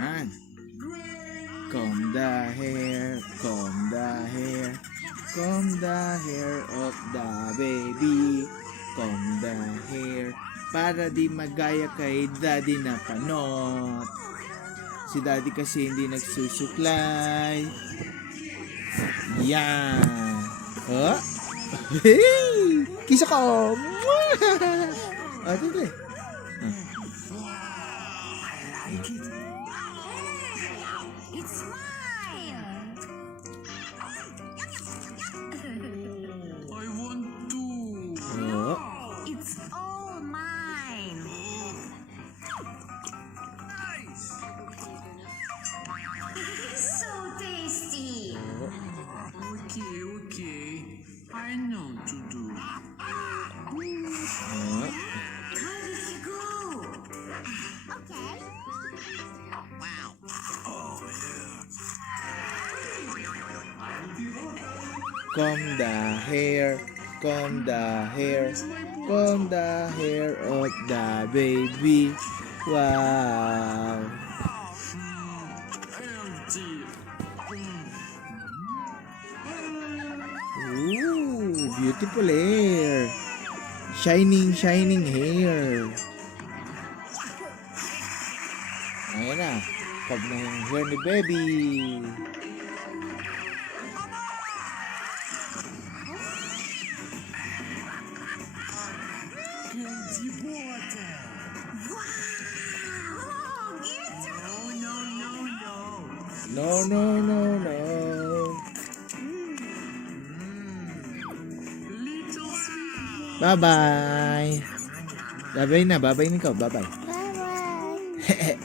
Yan. Comb the hair, comb the hair, comb the hair of the baby. Comb the hair, para di magaya kay daddy na panot. Si daddy kasi hindi nagsusuklay. Yan. Oh. Hey! Kisa ko. Ah, dito eh. It's mine. I want to. Oh. It's all mine. So tasty. Okay. I know to do. Oh. How did you go? Okay. Comb the hair, comb the hair, comb the hair of the baby. Wow. Empty. Ooh, beautiful hair. Shining, shining hair. Ayan na. Pag na yung hair ni baby. Candy water. Oh, give it to me. No, no, no, no. Little sweet. Bye-bye. Bye-bye na. Bye-bye na ikaw. Bye-bye. Bye-bye.